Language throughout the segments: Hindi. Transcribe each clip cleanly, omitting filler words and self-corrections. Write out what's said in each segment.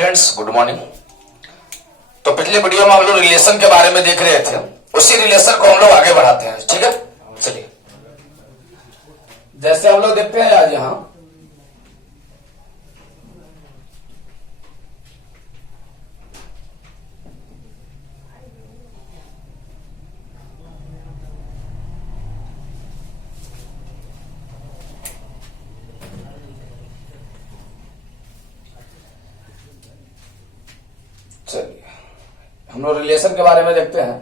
Friends, good morning. तो पिछले वीडियो में हम लोग रिलेशन के बारे में देख रहे थे, उसी रिलेशन को हम लोग आगे बढ़ाते हैं। ठीक है, चलिए। जैसे हम लोग देखते हैं आज यहां चलिए हम लोग रिलेशन के बारे में देखते हैं।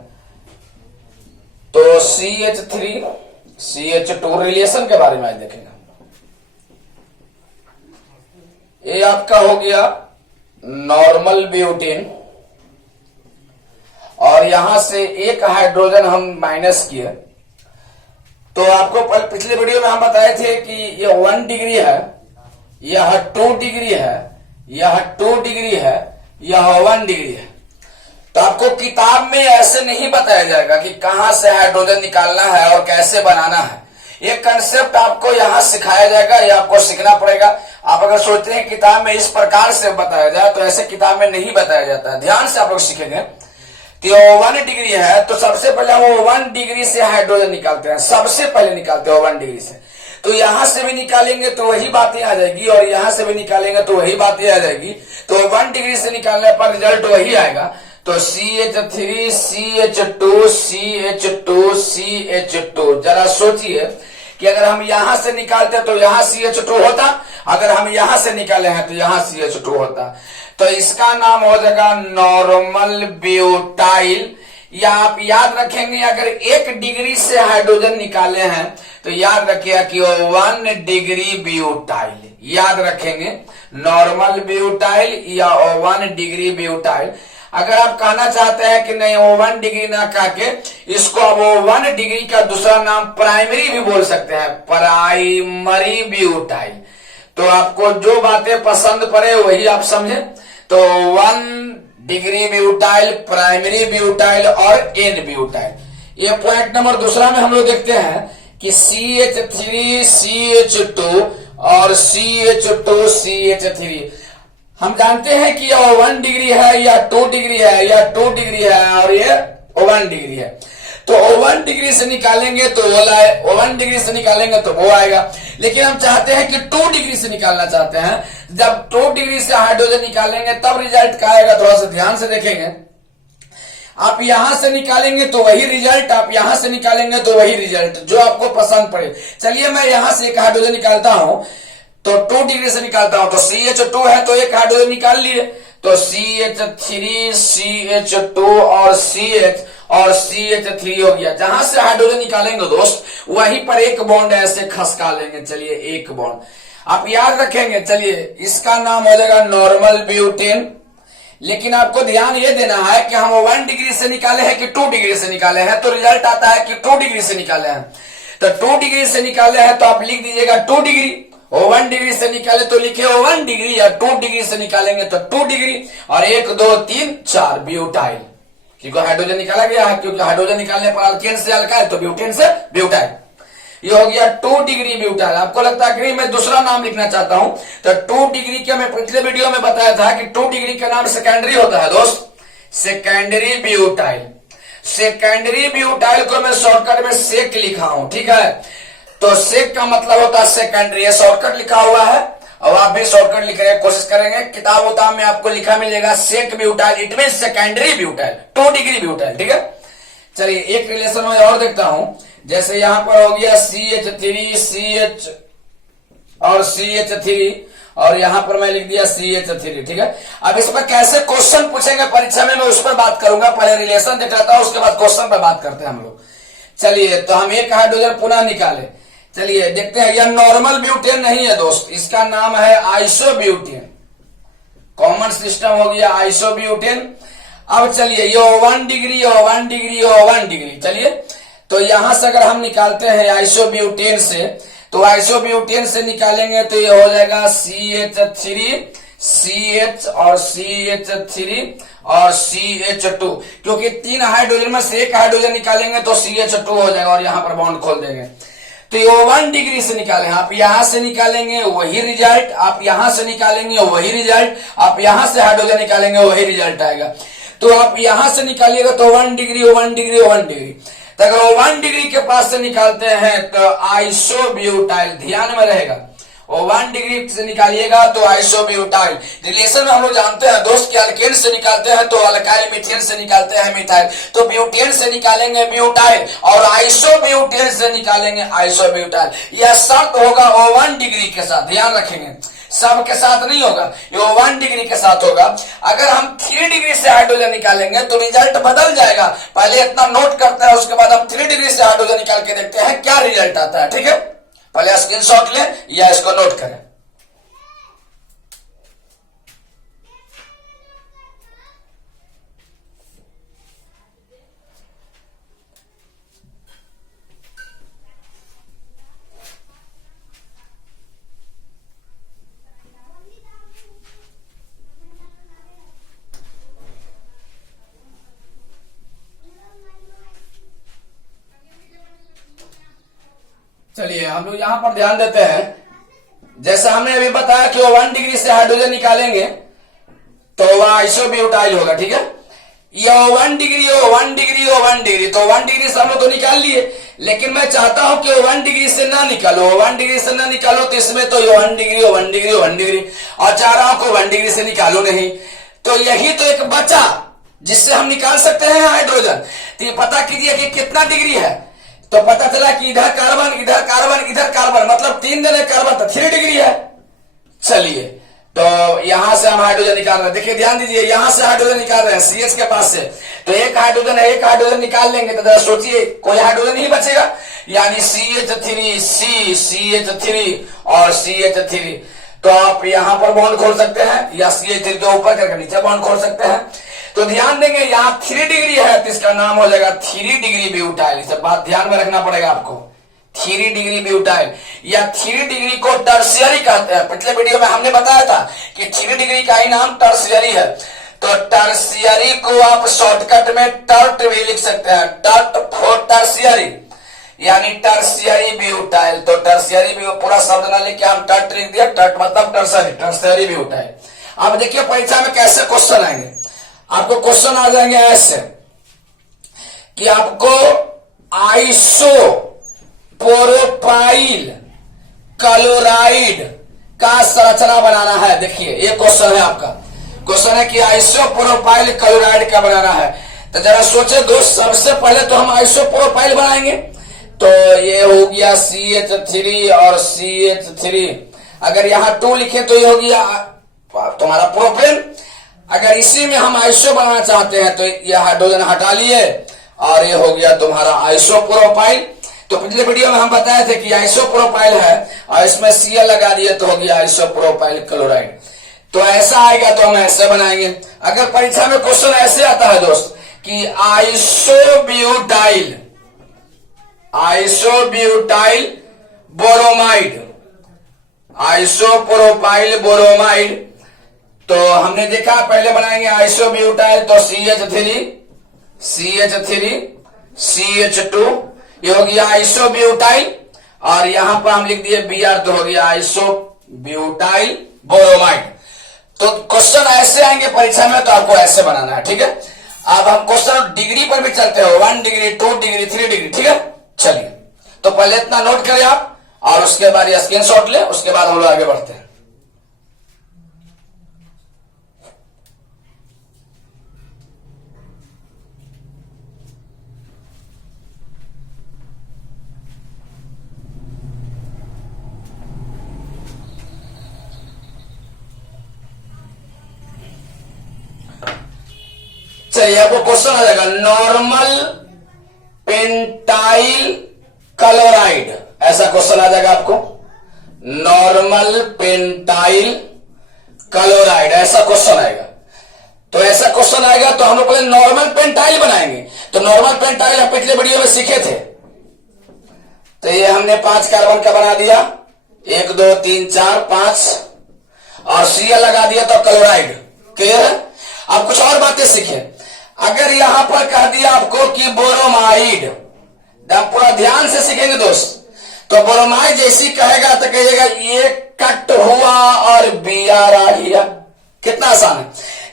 तो CH3 CH2 रिलेशन के बारे में आज देखेंगे। ये आपका हो गया नॉर्मल ब्यूटेन, और यहां से एक हाइड्रोजन हम माइनस किए। तो आपको पिछले वीडियो में हम बताए थे कि यह 1 डिग्री है, यह 2 डिग्री है, यह 2 डिग्री है, यह 1 डिग्री है। तो आपको किताब में ऐसे नहीं बताया जाएगा कि कहां से हाइड्रोजन निकालना है और कैसे बनाना है। ये कंसेप्ट आपको यहां सिखाया जाएगा, ये आपको सीखना पड़ेगा। आप अगर सोचते हैं किताब में इस प्रकार से बताया जाए, तो ऐसे किताब में नहीं बताया जाता है। ध्यान से आप लोग सीखेंगे। तो 1 डिग्री है, तो सबसे पहले वो 1 डिग्री से हाइड्रोजन निकालते हैं, सबसे पहले निकालते हैं 1 डिग्री से। तो यहां से भी निकालेंगे तो वही बातें आ जाएगी, और यहां से भी निकालेंगे तो वही बातें आ जाएगी। तो 1 डिग्री से निकालने पर रिजल्ट वही आएगा। तो CH3 CH2 CH2 CH2। जरा सोचिए कि अगर हम यहां से निकालते तो यहां CH2 होता, अगर हम यहां से निकाले हैं तो यहां CH2 होता। तो इसका नाम हो जाएगा नॉर्मल ब्यूटाइल। या आप याद रखेंगे, अगर 1 डिग्री से हाइड्रोजन निकाले हैं तो याद रखिएगा कि वो 1 डिग्री ब्यूटाइल। याद रखेंगे नॉर्मल ब्यूटाइल या 1 डिग्री ब्यूटाइल। अगर आप कहना चाहते हैं कि नहीं वो 1 डिग्री ना कह के इसको अब वो 1 डिग्री का दूसरा नाम प्राइमरी भी बोल सकते हैं, प्राइमरी ब्यूटाइल। तो आपको जो बातें पसंद पड़े वही आप समझे। तो 1 डिग्री ब्यूटाइल, प्राइमरी ब्यूटाइल और एन ब्यूटाइल। ये पॉइंट नंबर दूसरा में हम लोग देखते हैं कि CH3 CH2 और CH2 CH3। हम जानते हैं कि यह 1 डिग्री है या 2 डिग्री है या 2 डिग्री है और ये 1 डिग्री है। तो 1 डिग्री से निकालेंगे तो वो लाए, 1 डिग्री से निकालेंगे तो वो आएगा। लेकिन हम चाहते हैं कि 2 डिग्री से निकालना चाहते हैं। जब 2 डिग्री से हाइड्रोजन निकालेंगे तब रिजल्ट क्या आएगा, थोड़ा सा ध्यान से देखेंगे। आप यहां से निकालेंगे तो वही रिजल्ट, आप यहां से निकालेंगे तो वही रिजल्ट, जो आपको पसंद पड़े। चलिए मैं यहां से एक हाइड्रोजन निकालता हूं, तो 2 डिग्री से निकालता हूं। तो CH2 है तो एक हाइड्रोजन निकाल लिए, तो CH3 CH2 और CH3 हो गया। जहां से हाइड्रोजन निकालेंगे दोस्त वहीं पर एक बॉन्ड ऐसे खसका लेंगे। चलिए एक बॉन्ड आप याद रखेंगे। चलिए इसका नाम हो जाएगा नॉर्मल ब्यूटेन। लेकिन आपको ध्यान ये देना है कि हम 1 डिग्री से निकाले हैं कि 2 डिग्री से निकाले हैं। तो रिजल्ट आता है कि 2 डिग्री से निकाले हैं। तो 2 डिग्री से निकाले हैं तो आप लिख दीजिएगा 2 डिग्री। 1 डिग्री से निकाले तो लिखे 1 डिग्री, या 2 डिग्री से निकालेंगे तो 2 डिग्री। और 1 2 3 4 ब्यूटाइल, क्योंकि हाइड्रोजन निकाला गया है। क्योंकि हाइड्रोजन निकालने पर अल्केन से अल्काइल तो ब्यूटेन से ब्यूटाइल। ये हो गया 2 डिग्री ब्यूटाइल। आपको लगता है कि मैं दूसरा नाम लिखना चाहता हूं, तो 2 डिग्री के मैं पिछले वीडियो में बताया था कि 2 डिग्री का नाम सेकेंडरी होता है दोस्त, सेकेंडरी ब्यूटाइल। सेकेंडरी ब्यूटाइल को मैं शॉर्टकट में सेक लिखा हूं, ठीक है। तो सेक का मतलब होता है सेकेंडरी। ये शॉर्टकट लिखा हुआ है, और आप भी शॉर्टकट लिखने की कोशिश करेंगे। किताब उताब में आपको लिखा मिलेगा sec butyl, it mean secondary butyl, 2 degree butyl, ठीक है। चलिए एक रिलेशन में और देखता हूं। जैसे यहां पर हो गया CH3 CH और CH3, और यहां पर मैं लिख दिया CH3, ठीक है। अब इस पर कैसे क्वेश्चन पूछेंगे परीक्षा में, मैं उस पर बात करूंगा। पहले रिलेशन देख लेता हूं, उसके बाद क्वेश्चन पर बात करते हैं हम लोग। चलिए तो हम एक हाइड्रोजन पुनः निकाले। चलिए देखते हैं। यह नॉर्मल ब्यूटेन नहीं है दोस्त, इसका नाम है आइसोब्यूटेन। कॉमन सिस्टम हो गया आइसोब्यूटेन। अब चलिए ये 1 डिग्री और 1 डिग्री और 1 डिग्री। चलिए तो यहां से अगर हम निकालते हैं आइसोब्यूटेन से, तो आइसोब्यूटेन से निकालेंगे तो ये हो जाएगा CH3 CH और CH3 और CH2। क्योंकि 3 हाइड्रोजन में से एक हाइड्रोजन निकालेंगे तो CH2 हो जाएगा, और यहां पर बॉन्ड खोल देंगे। तो ये 1 डिग्री से निकालें, आप यहां से निकालेंगे वही रिजल्ट, आप यहां से निकालेंगे वही रिजल्ट, आप यहां से हाइड्रोजन निकालेंगे वही रिजल्ट आएगा। तो आप यहां से निकालिएगा तो 1 डिग्री 1 डिग्री 1 डिग्री, तो अगर 1 डिग्री के पास से निकालते हैं तो आइसोब्यूटाइल, ध्यान में रहेगा, और 1 डिग्री से निकालिएगा तो आइसोब्यूटाइल। रिलेशन में हम लोग जानते हैं दोस्त कि अल्केन से निकालते हैं तो अल्काइल, मीथेन से निकालते हैं मिथाइल, तो ब्यूटेन से निकालेंगे ब्यूटाइल और आइसोब्यूटेन से निकालेंगे आइसोब्यूटाइल। यह शर्त होगा O1 डिग्री के साथ, ध्यान रखेंगे, सब के साथ नहीं होगा, ये 1 डिग्री के साथ होगा। अगर हम 3 डिग्री से हाइड्रोजन निकालेंगे तो रिजल्ट बदल जाएगा। पहले इतना नोट करते हैं, उसके बाद हम 3 डिग्री से हाइड्रोजन निकाल के देखते हैं क्या रिजल्ट आता है। ठीक है, पहले स्क्रीनशॉट लें या इसको नोट करें। चलिए हम लोग यहां पर ध्यान देते हैं, जैसा हमने अभी बताया कि वो 1 डिग्री से हाइड्रोजन निकालेंगे तो वह आइसोब्यूटाइल होगा। ठीक है, ये 1 डिग्री हो 1 डिग्री हो 1 डिग्री, तो 1 डिग्री से हम लोग तो निकाल लिए, लेकिन मैं चाहता हूं कि 1 डिग्री से ना निकालो, 1 डिग्री से ना निकालो, तो इसमें तो 1 डिग्री 1 डिग्री 1 डिग्री, और चाह रहा हूं कि 1 डिग्री से निकालो नहीं, तो यही तो एक बचा जिससे हम निकाल सकते हैं हाइड्रोजन। तो ये पता कीजिए कि कितना डिग्री है, तो पता चला कि इधर कार्बन इधर कार्बन इधर कार्बन, मतलब 3 जने कार्बन, तो 3 डिग्री है। चलिए, तो यहां से हम हाइड्रोजन निकाल रहे हैं, देखिए ध्यान दीजिए, यहां से हाइड्रोजन निकाल रहे हैं CH के पास से, तो एक हाइड्रोजन निकाल लेंगे तो जरा सोचिए कोई हाइड्रोजन नहीं बचेगा, यानी CH3 CH3 और CH3। तो आप यहां पर बॉन्ड खोल सकते हैं या CH3 के ऊपर करके नीचे बॉन्ड खोल सकते हैं। तो ध्यान देंगे यहां 3 डिग्री है तो इसका नाम हो जाएगा 3 डिग्री ब्यूटाइल। इसे बात ध्यान में रखना पड़ेगा आपको, 3 डिग्री ब्यूटाइल या 3 डिग्री को टर्शियरी कहते हैं। पिछले वीडियो में हमने बताया था कि 3 डिग्री का ही नाम टर्शियरी है। तो टर्शियरी को आप शॉर्टकट में टर्ट भी लिख सकते हैं, टर्ट फॉर टर्शियरी, यानी टर्शियरी ब्यूटाइल। तो टर्शियरी भी पूरा शब्द ना लेके हम टर्ट लिख दिया, टर्ट मतलब टर्शियरी ब्यूटाइल। अब देखिए परीक्षा में कैसे क्वेश्चन आएंगे, आपको क्वेश्चन आ जाएंगे ऐसे कि आपको आइसो प्रोपाइल क्लोराइड का संरचना बनाना है। देखिए ये क्वेश्चन है आपका, क्वेश्चन है कि आइसो प्रोपाइल क्लोराइड का बनाना है। तो जरा सोचे दोस्त, सबसे पहले तो हम आइसो प्रोपाइल बनाएंगे, तो ये हो गया CH3 और CH3, अगर यहां 2 लिखे तो ये हो गया तुम्हारा प्रोपेन। अगर इसी में हम आइसो बनाना चाहते हैं तो ये हाइड्रोजन हटा लिए और ये हो गया तुम्हारा आइसोप्रोपाइल। तो पिछले वीडियो में हम बताए थे कि आइसोप्रोपाइल है और इसमें Cl लगा दिए तो हो गया आइसोप्रोपाइल क्लोराइड। तो ऐसा आएगा तो हम ऐसे बनाएंगे। अगर परीक्षा में क्वेश्चन ऐसे आता है दोस्त कि आइसोब्यूटाइल बोरोमाइड, आइसोप्रोपाइल बोरोमाइड, तो हमने देखा पहले बनाएंगे आइसोब्यूटाइल तो CH3 CH2, ये हो गया आइसोब्यूटाइल, और यहां पर हम लिख दिए Br तो हो गया आइसोब्यूटाइल बोरोमाइड। तो क्वेश्चन ऐसे आएंगे परीक्षा में, तो आपको ऐसे बनाना है। ठीक है, अब हम क्वेश्चन डिग्री पर भी चलते हैं, 1 डिग्री 2 डिग्री 3 डिग्री। ठीक है, चलिए तो पहले इतना नोट करें आप और उसके बाद ये स्क्रीनशॉट ले, उसके बाद हम लोग आगे बढ़ते हैं। चलिए आपको क्वेश्चन आ जाएगा, नॉर्मल पेंटाइल क्लोराइड, ऐसा क्वेश्चन आ जाएगा आपको, नॉर्मल पेंटाइल क्लोराइड ऐसा क्वेश्चन आएगा। तो ऐसा क्वेश्चन आएगा तो हम लोग पहले नॉर्मल पेंटाइल बनाएंगे। तो नॉर्मल पेंटाइल हम पिछले वीडियो में सीखे थे, तो ये हमने 5 कार्बन का बना दिया, 1 2 3 4 5, और Cl लगा दिया तो क्लोराइड। क्लियर है? अब कुछ और बातें सीखे। अगर यहां पर कह दिया आपको कि बोरोमाइड, पूरा ध्यान से सीखेंगे दोस्त, तो ब्रोमाइड जैसी कहेगा तो कहिएगा ये कट हुआ और Br आ गया। कितना आसान है।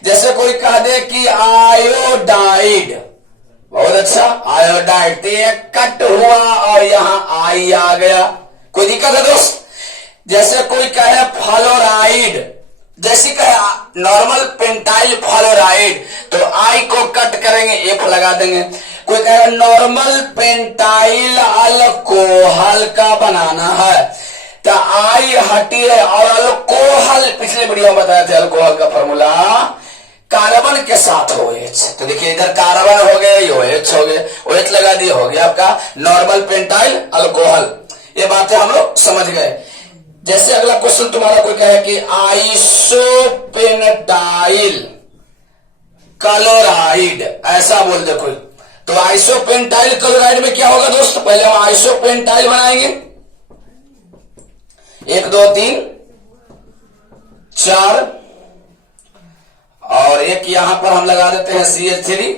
जैसे कोई कह दे कि आयोडाइड, बहुत अच्छा, आयोडाइड, तो ये कट हुआ और यहां आई आ गया। कोई दिक्कत है दोस्त। जैसे कोई कहे फ्लोराइड, जैसे कहे नॉर्मल पेंटाइल फ्लोराइड, तो आई को कट करेंगे, एफ लगा देंगे। कोई कहे नॉर्मल पेंटाइल अल्कोहल का बनाना है, तो आई हटी है और अल्कोहल, पिछले वीडियो में बताया था अल्कोहल का फॉर्मूला कार्बन के साथ OH। तो देखिए इधर कार्बन हो गए, OH हो गए, OH लगा दिए, हो गया आपका नॉर्मल पेंटाइल अल्कोहल। ये बातें हम लोग समझ गए। जैसे अगला क्वेश्चन तुम्हारा कोई कहे कि आइसोपेंटाइल क्लोराइड, ऐसा बोल दे कोई, तो आइसोपेंटाइल क्लोराइड में क्या होगा दोस्त। पहले हम आइसोपेंटाइल बनाएंगे, 1 2 3 4, और एक यहां पर हम लगा देते हैं CH3,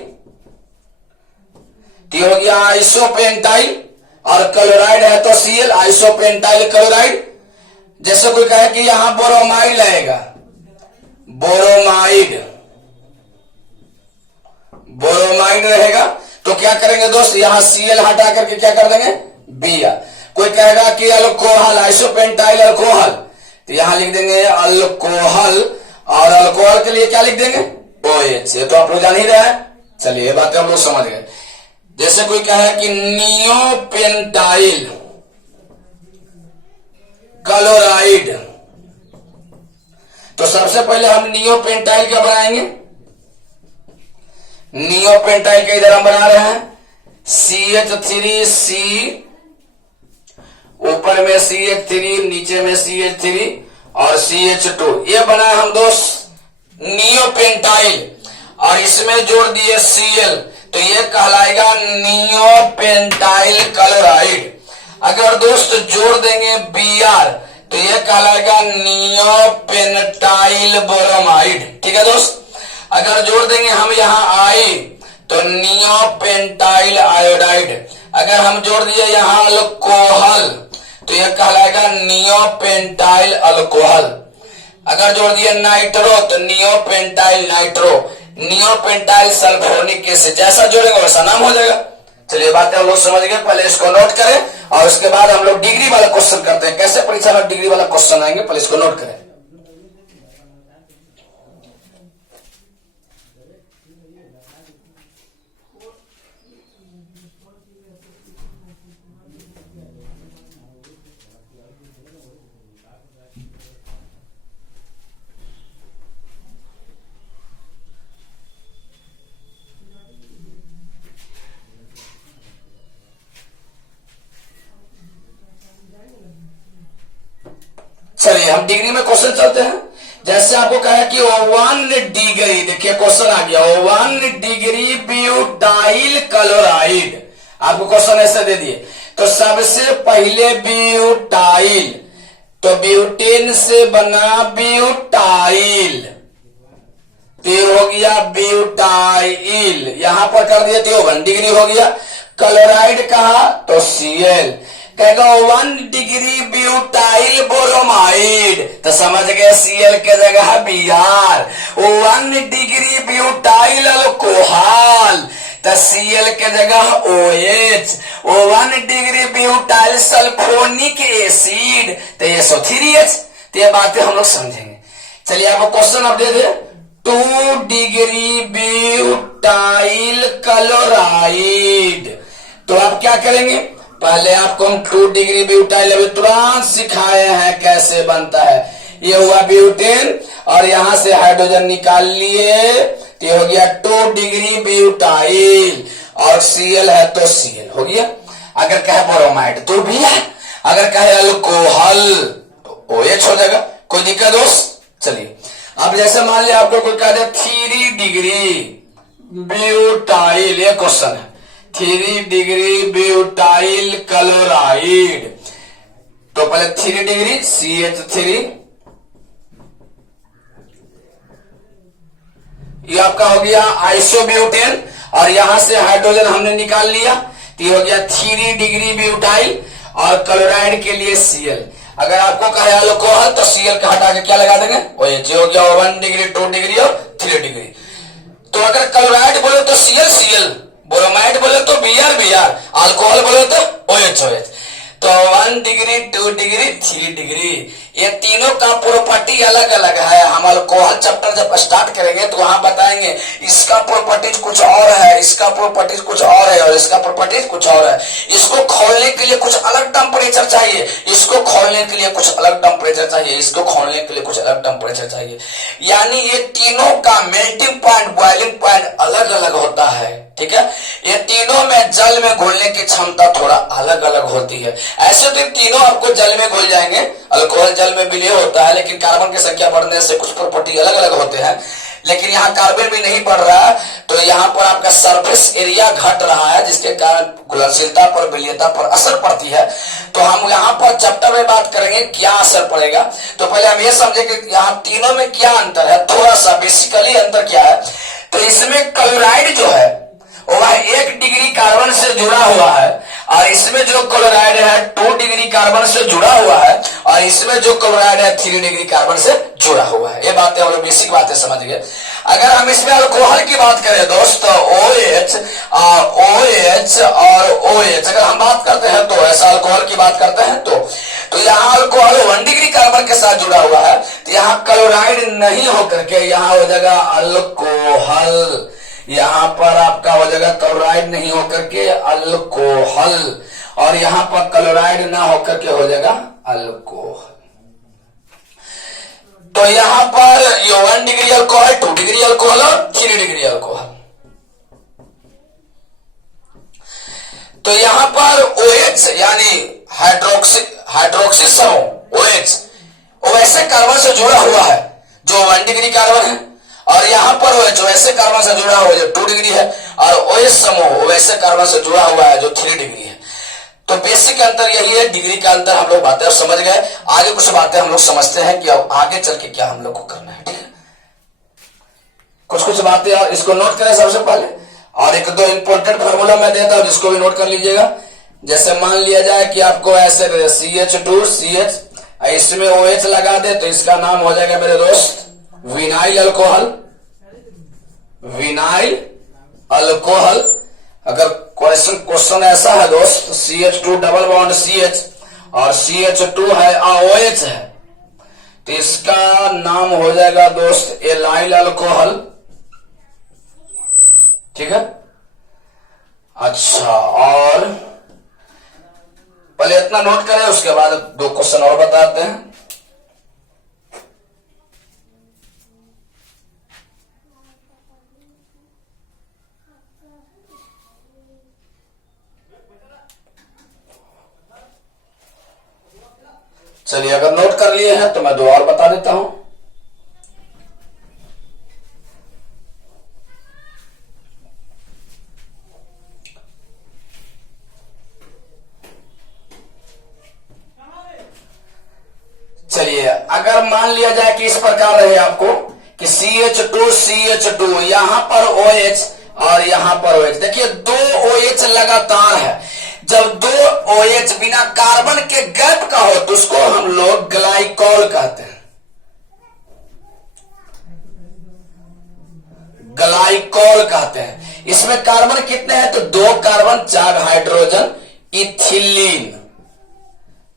तो हो गया आइसोपेंटाइल, और क्लोराइड है तो Cl, आइसोपेंटाइल क्लोराइड। जैसे कोई कहे कि यहां बोरोमाइड लगेगा, बोरोमाइड रहेगा, तो क्या करेंगे दोस्त, यहां Cl हटा करके क्या कर देंगे Br। कोई कहेगा कि अल्कोहल, आइसोपेंटाइल अल्कोहल, तो यहां लिख देंगे अल्कोहल, और अल्कोहल के लिए क्या लिख देंगे OH। ये तो आप लोग जान ही रहे हैं। चलिए ये बातें हम लोग समझ गए। जैसे कोई कहे कि नियोपेंटाइल क्लोराइड, तो सबसे पहले हम नियोपेंटाइल का बनाएंगे। नियोपेंटाइल का इधर हम बना रहे हैं CH3C, ऊपर में CH3, नीचे में CH3 और CH2, ये बनाए हम दोस्त नियोपेंटाइल, और इसमें जोड़ दिए Cl, तो ये कहलाएगा नियोपेंटाइल क्लोराइड। अगर दोस्त जोड़ देंगे Br, तो ये कहलाएगा नियोपेंटाइल बोरोमाइड। ठीक है दोस्त। अगर जोड़ देंगे हम यहाँ I, तो नियोपेंटाइल आयोडाइड। अगर हम जोड़ दिए यहाँ अल्कोहल, तो यह कहलाएगा नियोपेंटाइल अल्कोहल। अगर जोड़ दिए नाइट्रो, तो neopentyl nitro, neopentyl sulphonic acid. जैसा जोड़ेंगे वैसा नाम हो जाएगा। चलिए बातें हम लोग समझ गए। पहले इसको नोट करें और उसके बाद हम लोग डिग्री वाला क्वेश्चन करते हैं। कैसे परीक्षा में डिग्री वाला क्वेश्चन आएंगे, पहले इसको नोट करें। चलिए हम डिग्री में क्वेश्चन चलते हैं। जैसे आपको कहा कि 1 डिग्री, देखिए क्वेश्चन आ गया 1 डिग्री ब्यूटाइल क्लोराइड। आपको क्वेश्चन ऐसे दे दिए, तो सबसे पहले ब्यूटाइल, तो ब्यूटेन से बना ब्यूटाइल, तो हो गया ब्यूटाइल, यहां पर कर दिए तो 1 डिग्री हो गया। क्लोराइड कहा तो Cl, कहेगा 1 डिग्री ब्यूटाइल बोरोमाइड, तो समझ गए Cl के जगह Br। 1 डिग्री ब्यूटाइल अल्कोहल, तो Cl के जगह OH। 1 degree butyl sulphonic acid, तो ये SO3H। तो ये बातें हम लोग समझेंगे। चलिए आपको क्वेश्चन आप दे दे 2 डिग्री ब्यूटाइल क्लोराइड, तो आप क्या करेंगे, पहले आपको हम 2 डिग्री ब्यूटाइल अभी तुरंत सिखाए हैं कैसे बनता है। ये हुआ ब्यूटेन और यहां से हाइड्रोजन निकाल लिए, तो हो गया 2 डिग्री ब्यूटाइल, और Cl है तो Cl हो गया। अगर कहे बोरोमाइड तो भी है, अगर कहे अल्कोहल तो OH हो जाएगा। कोई दिक्कत दोस्त। चलिए अब जैसे मान लिया आपको कोई कह दे 3 डिग्री ब्यूटाइल, ये क्वेश्चन है 3 डिग्री ब्यूटाइल क्लोराइड, तो पहले 3 डिग्री CH3, ये आपका हो गया आइसोब्यूटेन, और यहां से हाइड्रोजन हमने निकाल लिया, तो ये हो गया 3 डिग्री ब्यूटाइल, और क्लोराइड के लिए Cl। अगर आपको कहे अल्कोहल तो Cl का हटा के क्या लगा देंगे, OH हो गया 1 डिग्री 2 डिग्री और 3 डिग्री। तो अगर क्लोराइड बोले तो Cl Cl, ब्रोमाइड बोले तो Br Br, अल्कोहल बोले तो OH OH। तो 1 डिग्री 2 डिग्री 3 डिग्री, ये तीनों का प्रॉपर्टी अलग अलग है। हम अल्कोहल चैप्टर जब स्टार्ट करेंगे तो वहां बताएंगे इसका प्रॉपर्टीज कुछ और है, इसका प्रॉपर्टीज कुछ और है और इसका प्रॉपर्टीज कुछ और है। इसको खोलने के लिए कुछ अलग टेम्परेचर चाहिए, इसको खोलने के लिए कुछ अलग टेम्परेचर चाहिए, इसको खोलने के लिए कुछ अलग टेम्परेचर चाहिए। यानी ये तीनों का मेल्टिंग पॉइंट, बॉइलिंग पॉइंट अलग अलग होता है। ठीक है, ये तीनों में जल में घुलने की क्षमता थोड़ा अलग अलग होती है। ऐसे तो तीनों आपको जल में घुल जाएंगे, अल्कोहल जल में विलय होता है, लेकिन कार्बन की संख्या बढ़ने से कुछ प्रॉपर्टी अलग अलग होते हैं। लेकिन यहाँ कार्बन भी नहीं बढ़ रहा है, तो यहाँ पर आपका सरफेस एरिया घट रहा है, जिसके कारण घुलनशीलता पर, विलयता पर असर पड़ती है। तो हम यहाँ पर चैप्टर में बात करेंगे क्या असर पड़ेगा। तो पहले हम ये समझे कि यहाँ तीनों में क्या अंतर है, थोड़ा सा बेसिकली अंतर क्या है। तो इसमें क्लोराइड जो है वह 1 डिग्री कार्बन से जुड़ा हुआ है, और इसमें जो क्लोराइड है 2 डिग्री कार्बन से जुड़ा हुआ है, और इसमें जो क्लोराइड है 3 डिग्री कार्बन से जुड़ा हुआ है। ये बातें हम लोग बेसिक बातें समझ गए। अगर हम इसमें अल्कोहल की बात करें दोस्तों, OH और OH अगर हम बात करते हैं तो ऐसा अल्कोहल की बात करते हैं तो यहाँ अल्कोहल 1 डिग्री कार्बन के साथ जुड़ा हुआ है, तो यहाँ क्लोराइड नहीं होकर के यहाँ हो जाएगा अल्कोहल। यहाँ पर आपका हो जाएगा क्लोराइड नहीं होकर के अल्कोहल, और यहाँ पर क्लोराइड ना होकर के हो जाएगा अल्कोहल। तो यहाँ पर ये 1 डिग्री अल्कोहल, 2 डिग्री अल्कोहल और 3 डिग्री अल्कोहल। तो यहाँ पर OH यानी हाइड्रोक्सी समूह OH वैसे कार्बन से जुड़ा हुआ है जो 1 डिग्री कार्बन है, और यहाँ पर OH वैसे कार्बन से जुड़ा हुआ है जो 2 डिग्री है, और OH समूह वैसे कार्बन से जुड़ा हुआ है जो 3 डिग्री है। तो बेसिक अंतर यही है, डिग्री का अंतर हम लोग बातें समझ गए। आगे कुछ बातें हम लोग समझते हैं कि अब आगे चल के क्या हम लोग को करना है। ठीक है, कुछ बातें और इसको नोट करें सबसे पहले, और एक दो इंपॉर्टेंट फार्मूला मैं देता हूं जिसको भी नोट कर लीजिएगा। जैसे मान लिया जाए कि आपको ऐसे CH2 CH इसमें OH लगा दे, तो इसका नाम हो जाएगा मेरे दोस्त विनाइल अल्कोहल। Vinyl alcohol. अगर क्वेश्चन ऐसा है दोस्त, CH2 डबल बॉन्ड CH और CH2 है OH है, तो इसका नाम हो जाएगा दोस्त एलाइल अल्कोहल। ठीक है, अच्छा, और पहले इतना नोट करें, उसके बाद 2 क्वेश्चन और बताते हैं। चलिए, अगर नोट कर लिए हैं तो मैं 2 और बता देता हूं। चलिए, अगर मान लिया जाए कि इस प्रकार रहे आपको कि CH2 CH2 यहां पर OH और यहां पर OH, देखिए 2 OH लगातार है। जब 2 OH बिना कार्बन के गैप का हो तो उसको हम लोग ग्लाइकॉल कहते हैं। ग्लाइकॉल कहते हैं। इसमें कार्बन कितने हैं तो 2 कार्बन 4 हाइड्रोजन, इथिलीन।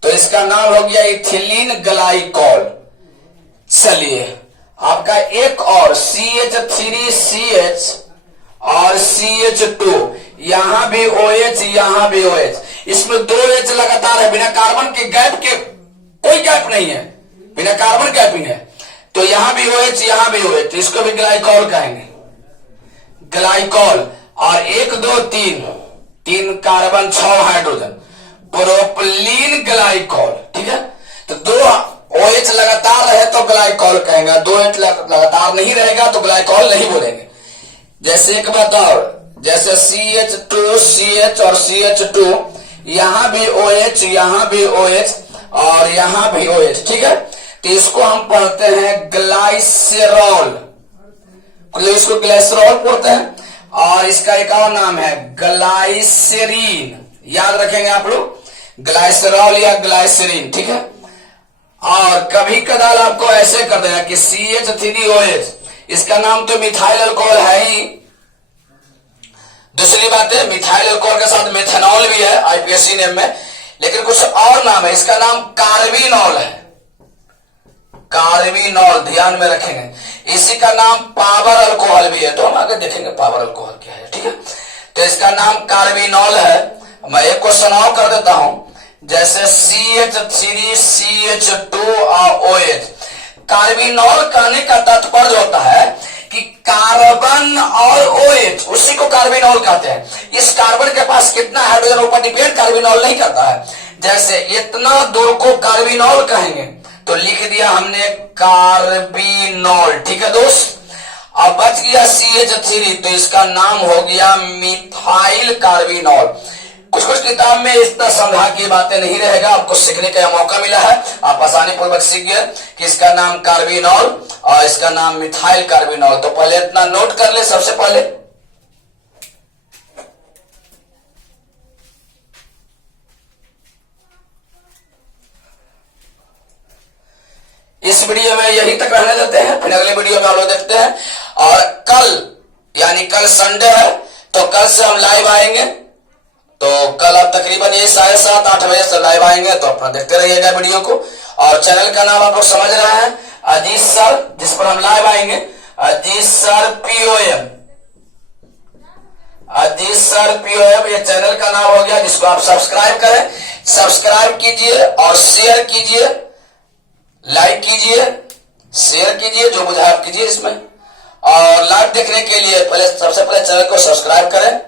तो इसका नाम हो गया इथिलीन ग्लाइकॉल। चलिए, आपका एक और CH3CH और CH2, यहां भी OH यहां भी OH, इसमें 2 H लगातार है, बिना कार्बन के गैप के कोई गैप नहीं है, बिना कार्बन गैपिंग है। तो यहां भी OH यहां भी OH, तो इसको भी ग्लाइकॉल कहेंगे, ग्लाइकॉल। और 1 2 3 कार्बन 6 हाइड्रोजन, प्रोपिलीन ग्लाइकॉल। ठीक है, तो 2 OH लगातार रहे तो ग्लाइकॉल कहेंगे, 2 H लगातार नहीं रहेगा तो ग्लाइकॉल नहीं बोलेंगे। जैसे एक बात और, जैसे CH2 CH और CH2, यहां भी OH यहां भी OH और यहां भी OH। ठीक है, तो इसको हम पढ़ते हैं ग्लाइसेरॉल, इसको ग्लाइसेरॉल पढ़ते हैं, और इसका एक और नाम है ग्लाइसेरीन। याद रखेंगे आप लोग, ग्लाइसरॉल या ग्लाइसरीन, ठीक है। और कभी कदार आपको ऐसे कर देना कि CH3OH, इसका नाम तो मिथाइल अल्कोहल है ही। दूसरी बात है, मिथाइल अल्कोहल के साथ मेथनॉल भी है आईपीएससी नेम में, लेकिन कुछ और नाम है, इसका नाम कार्बिनॉल है। कार्बिनॉल ध्यान में रखेंगे। इसी का नाम पावर अल्कोहल भी है, तो हम आगे देखेंगे पावर अल्कोहल क्या है, ठीक है। तो इसका नाम कार्बिनॉल है। मैं एक क्वेश्चन और कर देता हूं, जैसे CH3CH2 और OH। कार्बिनॉल कहने का तात्पर्य होता है कि कार्बन और OH, उसी को कार्बिनॉल कहते हैं। इस कार्बन के पास कितना हाइड्रोजन ऊपर डिपेंड कार्बिनॉल नहीं करता है। जैसे इतना दूर को कार्बिनॉल कहेंगे तो लिख दिया हमने कार्बिनॉल, ठीक है दोस्त। अब बच गया CH3, तो इसका नाम हो गया मिथाइल कार्बिनॉल। कुछ कुछ किताब में इतना समझा की बातें नहीं रहेगा, आपको सीखने का मौका मिला है, आप आसानी पूर्वक सीख गए कि इसका नाम कार्बिनॉल और इसका नाम मिथाइल कार्बिनॉल। तो पहले इतना नोट कर ले। सबसे पहले इस वीडियो में यही तक रहने देते हैं, फिर अगले वीडियो में हम लोग देखते हैं। और कल यानी कल संडे है, तो कल से हम लाइव आएंगे। तो कल आप तकरीबन ये 7:30-8 बजे से लाइव आएंगे, तो अपना देखते रहिएगा वीडियो को। और चैनल का नाम आप लोग समझ रहे हैं, अजीत सर, जिस पर हम लाइव आएंगे, Ajit sir POM, Ajit sir POM, ये चैनल का नाम हो गया, जिसको आप सब्सक्राइब करें। सब्सक्राइब कीजिए और शेयर कीजिए, लाइक कीजिए, शेयर कीजिए, जो बुझा आप कीजिए इसमें। और लाइव देखने के लिए पहले सबसे पहले चैनल को सब्सक्राइब करें।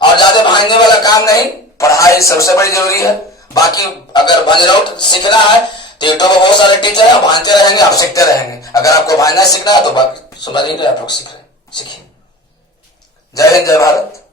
और ज्यादा भागने वाला काम नहीं, पढ़ाई सबसे बड़ी जरूरी है। बाकी अगर भंजरौट सीखना है तो यूट्यूब पर बहुत सारे टीचर हैं, भांजते रहेंगे, आप सीखते रहेंगे। अगर आपको भाजना सीखना है तो बाकी समझेंगे, आप लोग सीखिए। जय हिंद, जय भारत।